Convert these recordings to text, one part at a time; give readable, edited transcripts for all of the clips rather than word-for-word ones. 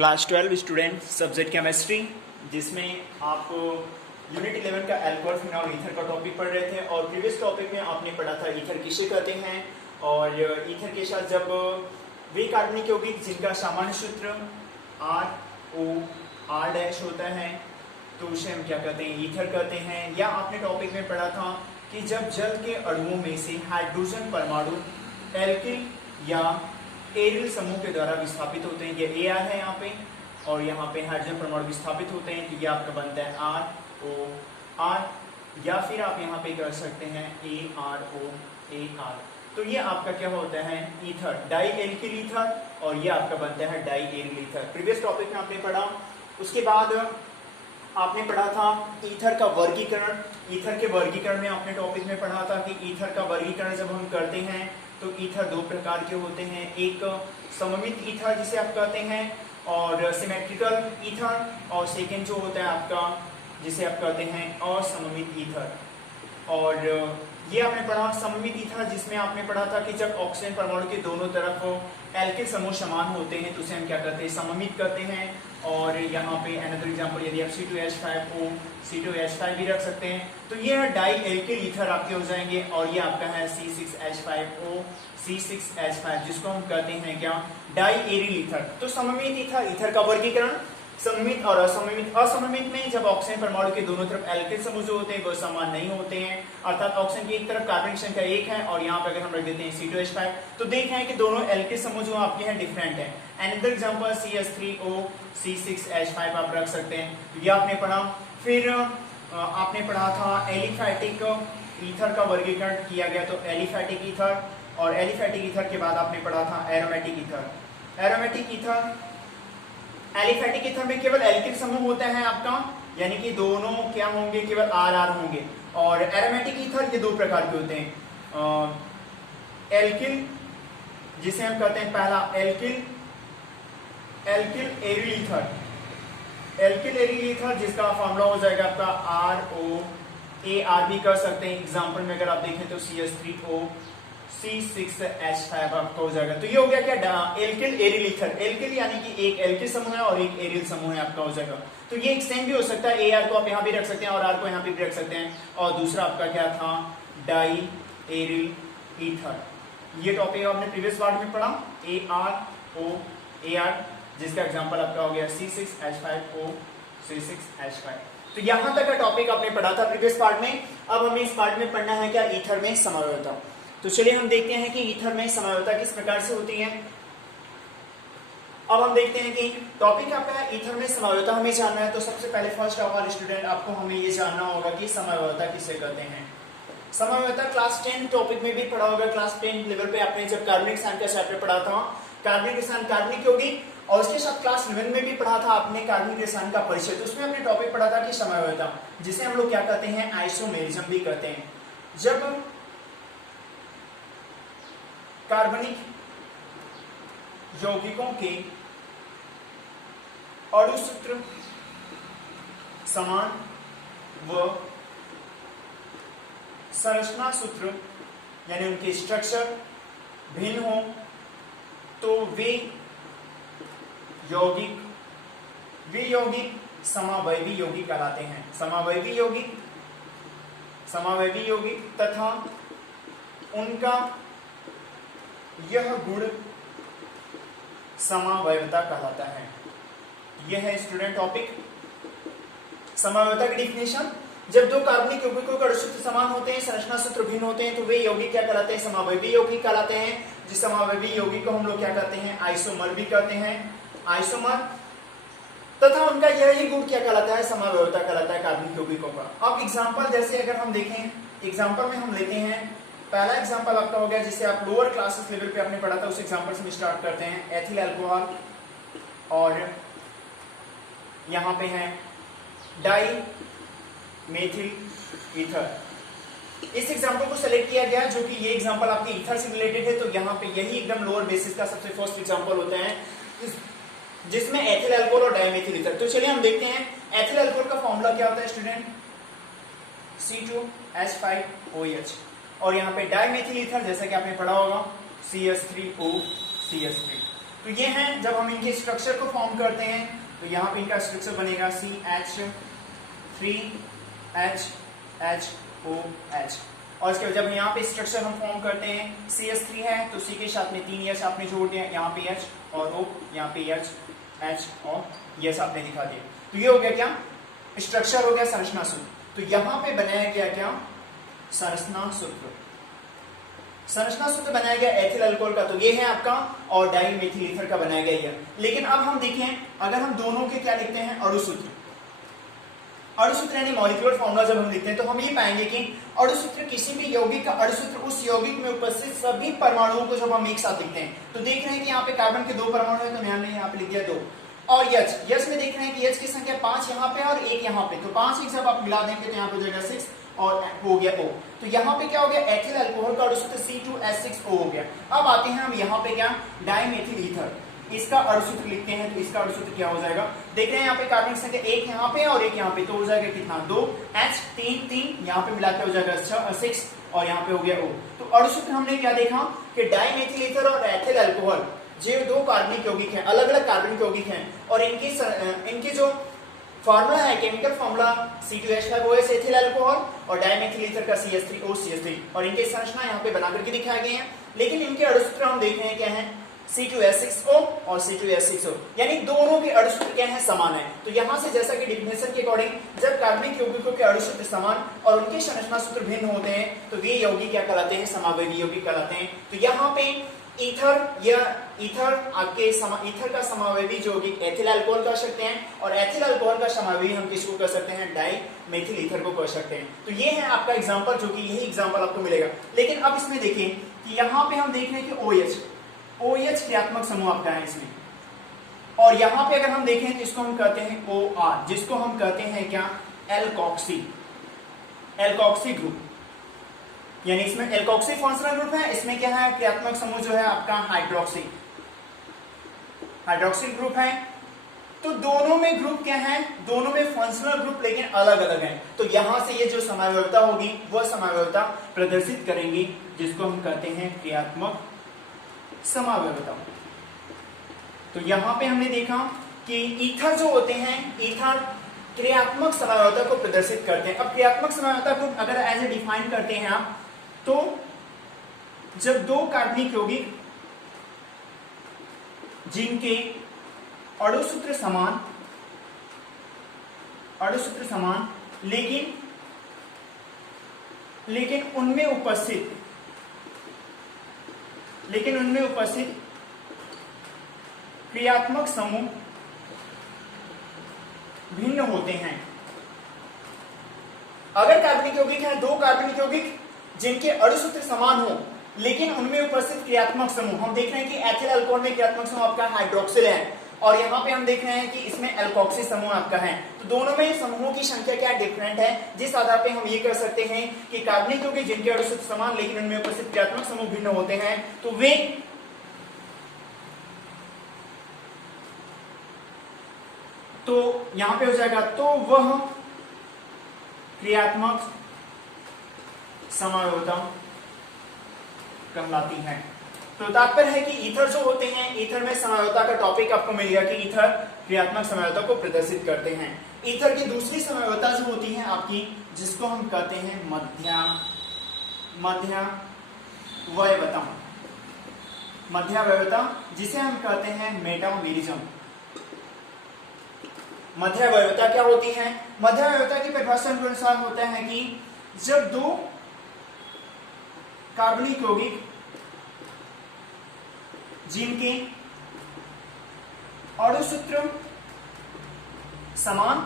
Class 12 student subject chemistry, जिसमें आप unit 11 का अल्कोहल फिनॉल और ईथर का टॉपिक पढ़ रहे थे। और प्रीवियस टॉपिक में आपने पढ़ा था ईथर किसे कहते हैं, और ईथर के साथ जब वे कार्बनिक यौगिक जिनका सामान्य सूत्र R होता है तो उसे हम क्या कहते हैं, ईथर कहते हैं। या आपने टॉपिक में पढ़ा था कि जब जल के अणुओं में से हाइड्रोजन परमाणु एल्किल या एरिल समूह के द्वारा विस्थापित होते हैं, ये Ar है यहाँ पे, और यहाँ पे हाइड्रोजन परमाणु विस्थापित होते हैं, तो ये आपका बनता है ROR, या फिर आप यहाँ पे कर सकते हैं AROAR। तो ये आपका क्या होता है, ईथर, डाई एल्किल ईथर, और ये आपका बनता है diaryl ether. Previous topic में आपने पढ़ा। उसके बाद आपने पढ़ा था ईथर का वर्गीकरण। ईथर के वर्गीकरण में आपने टॉपिक में पढ़ा था कि ईथर का वर्गीकरण जब हम करते हैं तो ईथर दो प्रकार के होते हैं, एक सममित ईथर जिसे आप कहते हैं और सिमेट्रिकल ईथर, और सेकेंड जो होता है आपका जिसे आप कहते हैं असममित ईथर। और ये आपने पढ़ा सममित ईथर, जिसमें आपने पढ़ा था कि जब ऑक्सीजन परमाणु के दोनों तरफ एल्किल समूह समान होते हैं तो उसे हम क्या कहते हैं, सममित कहते हैं। और यहाँ पे अनदर एग्जांपल यदि आप C2H5O C2H5 भी रख सकते हैं तो ये डाई एल्किल ईथर आपके हो जाएंगे। और ये आपका है C6H5O C6H5, जिसको हम कहते हैं क्या, डाई एरिल ईथर। तो सममित ईथर, ईथर का वर्गीकरण सममित और असममित। असममित में जब ऑक्सीजन परमाणु के दोनों तरफ एल्किल समूह जो होते हैं वो समान नहीं होते हैं, अर्थात ऑक्सीजन की एक तरफ कार्बन की संख्या 1 है और यहाँ पे अगर हम रख देते हैं C2H5 तो देखें कि दोनों एल्किल समूह जो आपके हैं डिफरेंट है। अनदर एग्जांपल CH3O C6H5 आप रख सकते हैं, ये आपने पढ़ा। फिर आपने पढ़ा था एलिफैटिक ईथर का वर्गीकरण किया गया, तो एलिफैटिक ईथर, और एलिफैटिक ईथर के बाद आपने पढ़ा था aromatic ether. Aromatic ether, aliphatic ether में केवल एल्किल समूह होता है आपका, यानी कि दोनों क्या होंगे, केवल RR होंगे। और एरोमेटिक ईथर ये दो प्रकार के होते हैं, एल्किल जिसे हम कहते हैं पहला alkyl aryl ether, alkyl aryl ether जिसका फॉर्मूला हो जाएगा आपका ROAR भी कर सकते हैं। एग्जांपल में अगर आप देखें तो CH3O C6H5 आपका हो जाएगा। तो ये हो गया क्या, एल्किल एरिल ईथर। एल्किल यानी कि एक एल्किल समूह है और एक एरिल समूह है आपका हो जाएगा। तो ये एक सेम भी हो सकता है, AR को आप यहाँ भी रख सकते हैं और R को यहाँ भी रख सकते हैं। और दूसरा आपका क्या था, डाई एरिल ईथर। ये टॉपिक आपने प्रीवियस पार्ट में पढ़ा, AROAR, जिसका एग्जांपल आपका हो गया C6H5O C6H5। तो यहां तक का टॉपिक आपने पढ़ा था प्रीवियस पार्ट में। अब हमें इस पार्ट में पढ़ना है क्या, ईथर में समवायता। तो चलिए हम देखते हैं कि ईथर में समवायता किस प्रकार से होती है। अब हम देखते हैं कि टॉपिक आपका है ईथर में समवायता हमें जानना है। तो सबसे पहले फर्स्ट ऑफ ऑल स्टूडेंट आपको हमें ये जानना होगा कि समवायता किसे कहते हैं। समवायता क्लास 10 टॉपिक में भी पढ़ा होगा, क्लास 10 लेवल पे आपने जब कार्बनिक रसायन का चैप्टर पढ़ा था, कार्बनिक रसायन कार्बनिक यौगिक, और उसके साथ क्लास 11 में भी पढ़ा था आपने कार्बनिक रसायन का परिचय। तो उसमें आपने टॉपिक पढ़ा था कि समवायता, जिसे हम लोग क्या कहते हैं, आइसोमेरिज्म भी कहते हैं। जब कार्बनिक यौगिकों के अणु सूत्र समान व संरचना सूत्र यानी उनके स्ट्रक्चर भिन्न हो तो वे यौगिक समावयवी यौगिक कहलाते हैं। समावयवी यौगिक तथा उनका यह गुण समावयवता कहलाता है। यह है स्टूडेंट टॉपिक समावयवता की डिफिनेशन। जब दो कार्बनिक यौगिकों के अणु सूत्र समान होते हैं, संरचना सूत्र भिन्न होते हैं तो वे यौगिक क्या कहलाते हैं, समावयवी यौगिक कहलाते हैं। जिस समावयवी यौगिक को हम लोग क्या कहते हैं, आइसोमर भी कहते हैं, आइसोमर, तथा उनका यही गुण क्या कहलाता है, समावयवता कहलाता है कार्बनिक यौगिकों का। अब एग्जांपल जैसे अगर हम देखें, एग्जांपल में हम लेते हैं, पहला एग्जांपल आपका हो गया जिसे आप लोअर क्लासेस लेवल पे आपने पढ़ा था, उस एग्जांपल से हम स्टार्ट करते हैं। एथिल अल्कोहल और यहाँ पे है डाई मेथिल ईथर। इस एग्जांपल को सेलेक्ट किया गया जो कि ये एग्जांपल आपके ईथर से रिलेटेड है, तो यहाँ पे यही एकदम लोअर बेसिस का सबसे फर्स्ट एग्जांपल होता है जिसमें एथिल अल्कोहल और डाइमेथिल ईथर। तो चलिए हम देखते हैं एथिल अल्कोहल का फॉर्मूला क्या होता है स्टूडेंट, C2H5OH, और यहाँ पे डाइमेथिल ईथर जैसा कि आपने पढ़ा होगा CH3O CH3। तो ये हैं, जब हम इनके स्ट्रक्चर को फॉर्म करते हैं तो यहाँ पे इनका स्ट्रक्चर बनेगा CH3HHOH, और इसके जब यहाँ पे स्ट्रक्चर हम फॉर्म करते हैं CS3 है तो C के साथ में 3 H आपने जोड़ दिया, यहाँ पे H और O, यहाँ पे H और यस आपने दिखा दिया। तो ये हो गया क्या, स्ट्रक्चर हो गया संरचना सूत्र। तो यहाँ पे बनाया गया क्या, संरचना सूत्र। संरचना सूत्र बनाया गया एथिल अल्कोहल का, तो ये है आपका, और डाई मेथिल ईथर का बनाया गया ये। लेकिन अब हम देखें, अगर हम दोनों के क्या लिखते हैं, अणु सूत्र, अणु सूत्र यानी मॉलिक्यूलर फॉर्मूला जब हम लिखते हैं तो हम ये पाएंगे कि अणु सूत्र किसी भी यौगिक का अणु सूत्र उस यौगिक में उपस्थित सभी परमाणुओं को जब हम एक साथ लिखते हैं, तो देख रहे हैं कि यहाँ पे कार्बन के 2 परमाणु है, तो मैंने यहाँ पे लिख दिया 2, और यच में देख रहे हैं कि यच की संख्या 5 यहाँ पे और 1 यहाँ पे, तो 5 एक जब आप मिला देंगे तो यहाँ पे हो जाएगा 6 और हो गया O। तो यहाँ पे क्या हो गया, एथिल अल्कोहल का अणु सूत्र C2H6O हो गया। अब आते हैं हम यहाँ पे क्या, डाइमेथिल ईथर, इसका अणु सूत्र लिखते हैं, तो इसका अणु सूत्र क्या हो जाएगा, देख रहे हैं यहाँ पे कार्बन की संख्या 1 यहाँ पे और 1 यहाँ पे, तो हो जाएगा कितना, 2 H 3 यहाँ पे मिलाकर हो जाएगा 6 और यहाँ पे हो गया O। तो अणु सूत्र हमने क्या देखा कि डाइमेथिल ईथर और एथिल अल्कोहल जो 2 कार्बनिक यौगिक हैं, अलग अलग कार्बनिक यौगिक हैं, और इनकी जो फॉर्मूला है, chemical formula C2H5OH ethyl alcohol और डाइमेथिल ईथर का CH3O CH3, और इनके संरचना यहाँ पे बना करके दिखाए गए हैं। लेकिन इनके अणु सूत्र हम देख रहे हैं क्या है, C2H6O और C2H6O, यानी दोनों के अणु सूत्र क्या है, समान है। तो यहाँ से जैसा कि डिफिनेशन के अकॉर्डिंग जब कार्बनिक यौगिकों के अणु सूत्र समान और उनके संरचना सूत्र भिन्न होते हैं तो वे यौगिक क्या कहलाते हैं, समावयवी यौगिक कहलाते हैं। तो यहाँ पे ईथर का समावयवी जो एथिल अल्कोहल कर सकते हैं, और एथिल अल्कोहल का समावयवी हम किसको कर सकते हैं, डाइमेथिल ईथर को कर सकते हैं। तो ये है आपका एग्जांपल, जो कि यही एग्जांपल आपको मिलेगा। लेकिन अब इसमें देखिए कि यहाँ पे हम देख रहे हैं कि OH क्रियात्मक समूह आपका है इसमें, और यहाँ पे अगर हम देखें तो इसको हम कहते हैं OR, जिसको हम कहते हैं क्या, एल्कोक्सी ग्रुप, यानी इसमें एल्कोक्सी फंक्शनल ग्रुप है, इसमें क्या है, क्रियात्मक समूह जो है आपका हाइड्रोक्सिल ग्रुप है। तो दोनों में ग्रुप क्या है, दोनों में फंक्शनल ग्रुप लेकिन अलग अलग है। तो यहां से ये जो समावयवता होगी वह समावयवता प्रदर्शित करेंगी, जिसको हम कहते हैं क्रियात्मक समावयवता। तो यहां पे हमने देखा कि ईथर जो होते हैं, ईथर क्रियात्मक समावयवता को प्रदर्शित करते हैं। अब क्रियात्मक समावयवता को अगर एज ए डिफाइन करते हैं आप, तो जब 2 कार्बनिक यौगिक जिनके अणु सूत्र समान लेकिन उनमें उपस्थित क्रियात्मक समूह भिन्न होते हैं। अगर कार्बनिक यौगिक है, 2 कार्बनिक यौगिक जिनके अणु सूत्र समान हो लेकिन उनमें उपस्थित क्रियात्मक समूह, हम देख रहे हैं कि एथिल अल्कोहल में क्रियात्मक समूह आपका हाइड्रोक्सिल है, और यहाँ पे हम देख रहे हैं कि इसमें एल्कोक्सी समूह आपका है। तो दोनों में समूहों की संख्या क्या डिफरेंट है, जिस आधार पे हम ये कर सकते हैं कि कार्बनिक यौगिक जिनके अणु सूत्र समान लेकिन उनमें उपस्थित क्रियात्मक समूह भिन्न होते हैं, तो वे यहां पे हो जाएगा, तो वह क्रियात्मक समावयवता कहलाती है। तो तात्पर्य है कि ईथर जो होते हैं, ईथर में समावयवता का टॉपिक आपको मिल गया कि ईथर क्रियात्मक समावयवता को प्रदर्शित करते हैं। ईथर की दूसरी समावयवता जो होती है आपकी, जिसको हम कहते हैं मध्यावयवता, जिसे हम कहते हैं मेटामेरिज्म। मध्यावयवता क्या होती है, मध्यावयवता की परिभाषा के अनुसार होता है कि जब 2 कार्बनिक यौगिक जिनके अणु सूत्र समान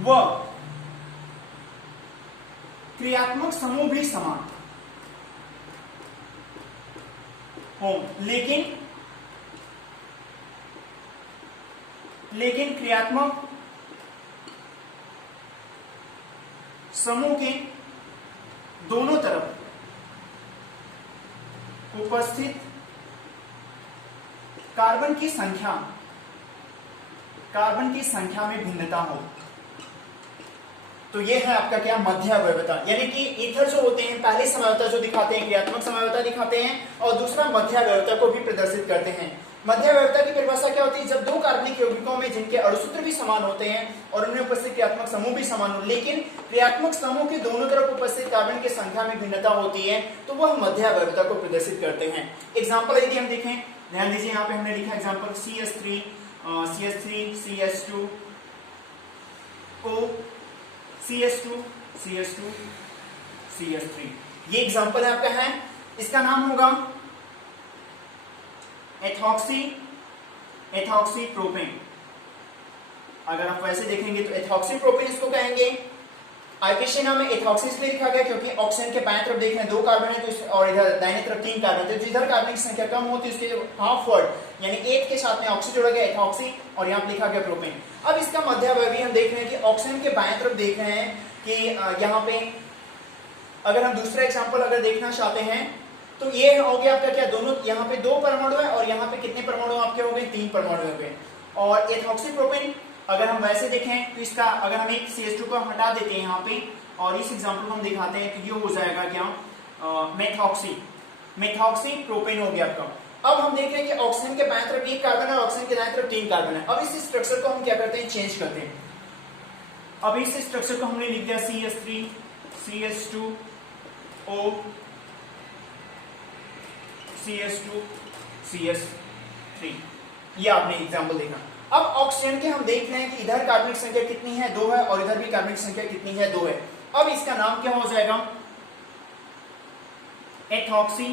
व क्रियात्मक समूह भी समान हो, लेकिन क्रियात्मक समूह के दोनों तरफ उपस्थित कार्बन की संख्या में भिन्नता हो, तो यह है आपका क्या, मध्यावयवता। यानी कि ईथर जो होते हैं, पहली समावयवता जो दिखाते हैं क्रियात्मक समावयवता दिखाते हैं, और दूसरा मध्यावयवता को भी प्रदर्शित करते हैं। मध्यावयवता की परिभाषा क्या होती है? जब दो कार्बनिक यौगिकों में जिनके अणुसूत्र भी समान होते हैं और उनमें उपस्थित क्रियात्मक समूह भी समान हो, लेकिन क्रियात्मक समूह के दोनों तरफ उपस्थित कार्बन की संख्या में भिन्नता होती है, तो वह मध्यावयवता को प्रदर्शित करते हैं। एग्जाम्पल यदि हम देखें, ध्यान दीजिए, यहाँ पे हमने लिखा example CH3 CH2 O CH2 CH3, ये एग्जाम्पल आपका है। इसका नाम होगा एथॉक्सी प्रोपेन। अगर आप वैसे देखेंगे तो एथॉक्सी प्रोपेन इसको कहेंगे। आईपीसी नाम में एथॉक्सी इसलिए लिखा गया क्योंकि ऑक्सीजन के बाएं तरफ देख रहे हैं 2 कार्बन है, तो और इधर दाहिने तरफ 3 कार्बन है, तो जिधर कार्बन की संख्या कम होती है उसके हाफ वर्ड यानी 8 के साथ में ऑक्सी जोड़ा गया एथॉक्सी, और यहाँ पे लिखा गया प्रोपेन। अब इसका मध्यावयवी हम देख रहे हैं कि ऑक्सीजन के बाएं तरफ देख रहे हैं कि यहाँ पे अगर हम दूसरा एग्जाम्पल अगर देखना चाहते हैं तो ये हो गया आपका क्या, दोनों यहाँ पे 2 परमाणु है और यहाँ पे कितने परमाणु आपके हो गए? 3 परमाणु हो गए। और एथॉक्सी प्रोपेन अगर हम वैसे देखें तो इसका अगर हम एक CH2 को हटा देते हैं यहाँ पे और इस एग्जाम्पल को हम दिखाते हैं तो ये हो जाएगा क्या, मेथॉक्सी प्रोपेन हो गया आपका। अब हम देख रहे हैं कि ऑक्सीजन के बाएं तरफ 1 कार्बन है और ऑक्सीजन के दाएं तरफ 3 कार्बन है। अब इस स्ट्रक्चर को हम क्या करते हैं? चेंज करते हैं। अब इस स्ट्रक्चर को हमने लिख दिया CH3 CH2 O CH2 CH3, ये आपने एग्जाम्पल देखा। अब ऑक्सीजन के हम देख रहे हैं कि इधर कार्बनिक संख्या कितनी है? 2 है, और इधर भी कार्बनिक संख्या कितनी है? 2 है। अब इसका नाम क्या हो जाएगा? एथॉक्सी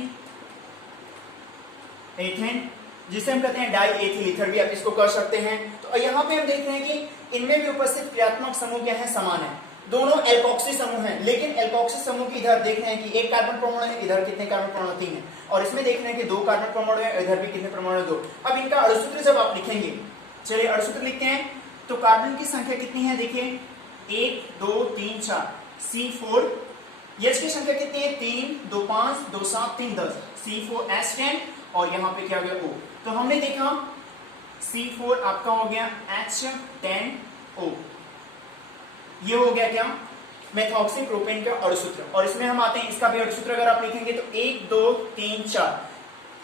एथेन, जिसे हम कहते हैं डाई एथिल ईथर भी आप इसको कर सकते हैं। तो यहाँ पे हम देख रहे हैं कि इनमें भी उपस्थित क्रियात्मक समूह क्या है? समान है, दोनों एल्कोक्सी समूह हैं, लेकिन एल्कोक्सी समूह की इधर देख रहे हैं कि 1 कार्बन परमाणु है, इधर कितने कार्बन परमाणु? 3 है, और इसमें देख रहे हैं कि 2 कार्बन परमाणु है, इधर भी कितने परमाणु? 2। अब इनका अणुसूत्र जब आप लिखेंगे, चलिए अणुसूत्र लिखते हैं, तो कार्बन की संख्या कितनी है? देखिए 1 2 3 4 C4, H की संख्या कितनी है? 3 2 5 2 7 3 10 C4H10, और यहाँ पे क्या हो गया? O। तो हमने देखा C4 आपका हो गया H10O, ये हो गया क्या? मेथॉक्सी प्रोपेन का अणुसूत्र। और इसमें हम आते हैं, इसका भी अणुसूत्र अगर आप लिखेंगे तो 1 2 3 4,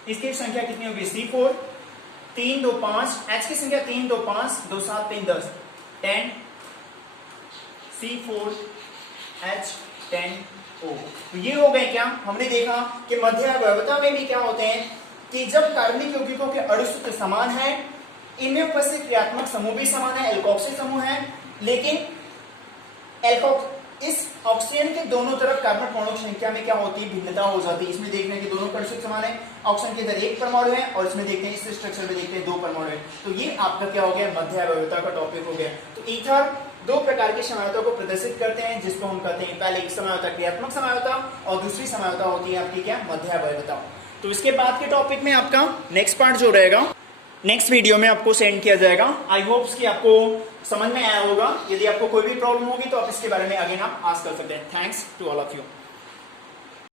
इसकी संख्या कितनी होगी? C4 3 2 5, H की संख्या 3 2 5 2 7 3 10 10 C4H10O। तो ये हो गए क्या? हमने देखा कि मध्यावयवता में भी क्या होते हैं कि जब कार्बनिक यौगिकों के अणुसूत्र समान है, इनमें उपस्थित क्रियात्मक समूह भी समान है, एल्कोक्सी समूह है, लेकिन इस ऑक्सीजन के दोनों तरफ कार्बन परमाणु की संख्या में क्या होती है? भिन्नता हो जाती है। इसमें देख रहे हैं कि दोनों अणुसूत्र समान है, ऑक्सीजन के अंदर 1 परमाणु है, और इसमें देखते हैं इस स्ट्रक्चर में देखते हैं 2 परमाणु है। तो ये आपका क्या हो गया? मध्यावयवता का टॉपिक हो गया। तो ईथर 2 प्रकार की समावयवता को प्रदर्शित करते हैं, जिसको हम कहते हैं, पहले एक समावयवता क्रियात्मक समावयवता और दूसरी समावयवता होती है आपकी क्या? मध्यावयवता। तो इसके बाद के टॉपिक में आपका नेक्स्ट पार्ट जो रहेगा नेक्स्ट वीडियो में आपको सेंड किया जाएगा। आई होप्स कि आपको समझ में आया होगा। यदि आपको कोई भी प्रॉब्लम होगी तो आप इसके बारे में अगेन आप आस्क कर सकते हैं। Thanks to all of you.